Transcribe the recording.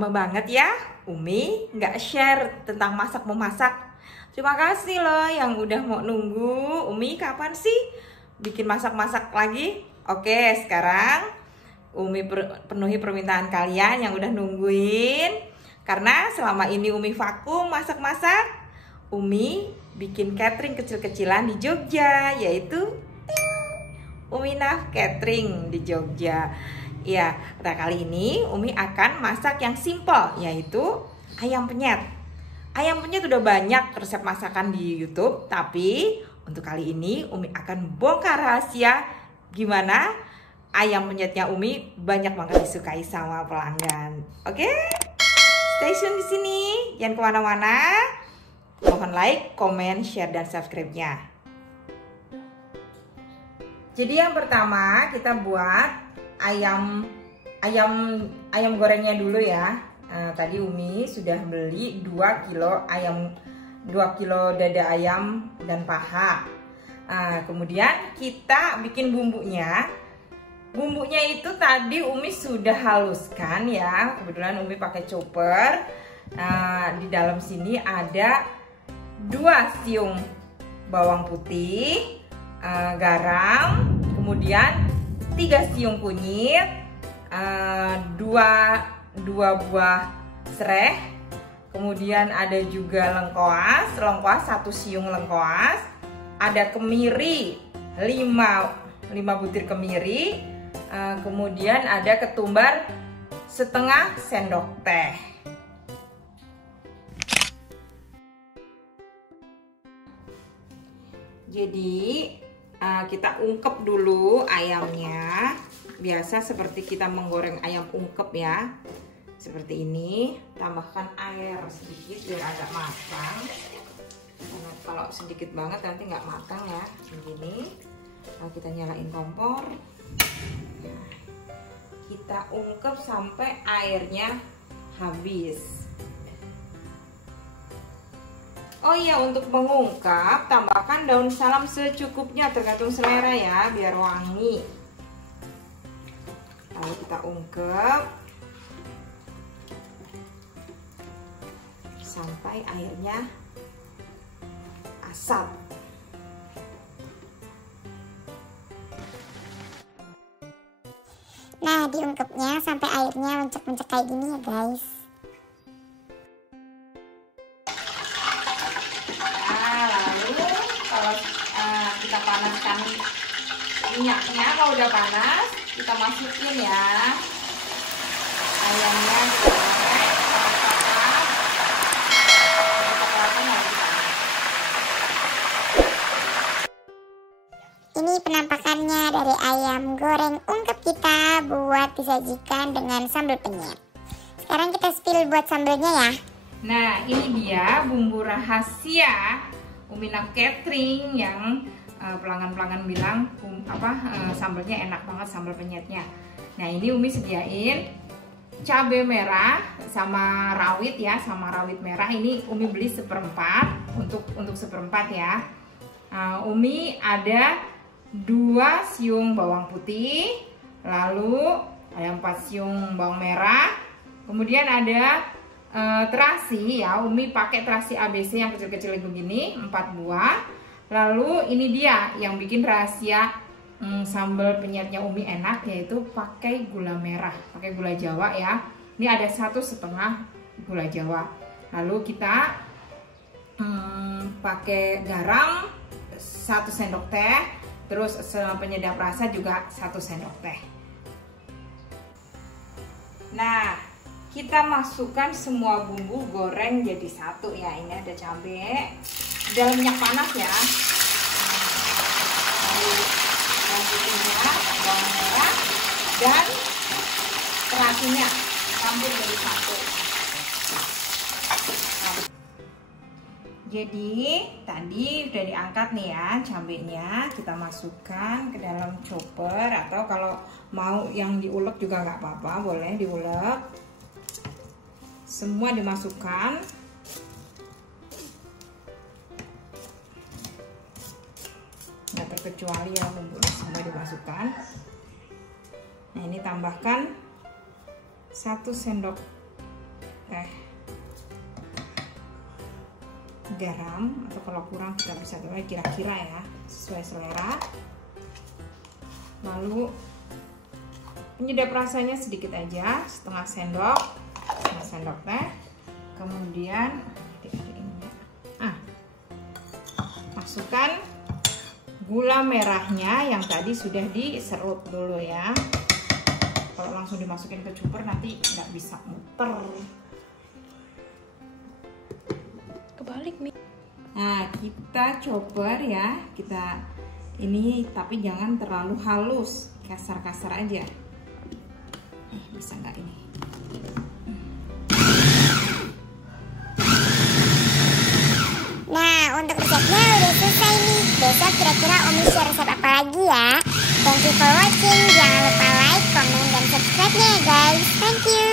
lama banget ya Umi nggak share tentang masak-memasak. Terima kasih loh yang udah mau nunggu. Umi kapan sih bikin masak-masak lagi? Oke, sekarang Umi penuhi permintaan kalian yang udah nungguin. Karena selama ini Umi vakum masak-masak, Umi bikin catering kecil-kecilan di Jogja, yaitu Uminaf Catering di Jogja. Ya, pada kali ini Umi akan masak yang simple, yaitu ayam penyet. Ayam penyet udah banyak resep masakan di YouTube, tapi untuk kali ini Umi akan bongkar rahasia gimana ayam penyetnya Umi banyak banget disukai sama pelanggan. Oke? Stay tune di sini, jangan kemana-mana. Mohon like, komen, share, dan subscribe-nya. Jadi yang pertama kita buat ayam gorengnya dulu ya. Tadi Umi sudah beli 2 kilo ayam, 2 kilo dada ayam dan paha. Kemudian kita bikin bumbunya. Bumbunya itu tadi Umi sudah haluskan ya. Kebetulan Umi pakai chopper. Di dalam sini ada 2 siung bawang putih, garam, kemudian 3 siung kunyit, 2 buah serai, kemudian ada juga lengkoas 1 siung lengkoas, ada kemiri 5 butir kemiri, kemudian ada ketumbar setengah sendok teh. Jadi kita ungkep dulu ayamnya. Biasa seperti kita menggoreng ayam ungkep ya. Seperti ini. Tambahkan air sedikit biar agak matang. Karena kalau sedikit banget nanti nggak matang ya. Begini. Lalu kita nyalain kompor. Nah, kita ungkep sampai airnya habis. Oh iya, untuk mengungkap tambahkan daun salam secukupnya, tergantung selera ya, biar wangi. Lalu kita ungkep sampai airnya asap. Nah, diungkepnya sampai airnya mencek-mencek kayak gini ya guys. Kita panaskan minyaknya. Kalau udah panas kita masukin ya ayamnya. Ini penampakannya dari ayam goreng ungkep kita buat disajikan dengan sambal penyet. Sekarang kita spill buat sambelnya ya. Nah, ini dia bumbu rahasia Uminaf Catering yang pelanggan-pelanggan bilang sambelnya enak banget, sambal penyetnya. Nah, ini Umi sediain cabai merah sama rawit ya, sama rawit merah. Ini Umi beli 1/4 untuk 1/4 ya. Umi ada 2 siung bawang putih, lalu ada 4 siung bawang merah, kemudian ada terasi ya. Umi pakai terasi ABC yang kecil-kecil begini 4 buah. Lalu ini dia yang bikin rahasia sambal penyetnya Umi enak, yaitu pakai gula merah, pakai gula Jawa ya. Ini ada 1,5 gula Jawa. Lalu kita pakai garam 1 sendok teh, terus penyedap rasa juga 1 sendok teh. Nah, kita masukkan semua bumbu goreng jadi satu ya. Ini ada cabai dalam minyak panas ya. Lalu bawang putihnya, bawang merah, dan terasinya campur jadi satu. Jadi tadi udah diangkat nih ya cabenya, kita masukkan ke dalam chopper, atau kalau mau yang diulek juga nggak apa-apa, boleh diulek. Semua dimasukkan. Nggak terkecuali ya, bumbu semua dimasukkan. Nah, ini tambahkan 1 sendok teh garam, atau kalau kurang kita bisa tambah kira-kira ya, sesuai selera. Lalu penyedap rasanya sedikit aja, setengah sendok teh. Kemudian masukkan gula merahnya yang tadi sudah diserut dulu ya. Kalau langsung dimasukin ke chopper nanti nggak bisa muter. Kebalik nih. Nah, kita chopper ya, kita ini tapi jangan terlalu halus, kasar-kasar aja. Bisa nggak ini? Nah, untuk resepnya udah selesai nih. Besok kira-kira Umi share resep apa lagi ya. Thank you for watching. Jangan lupa like, comment, dan subscribe-nya ya guys. Thank you.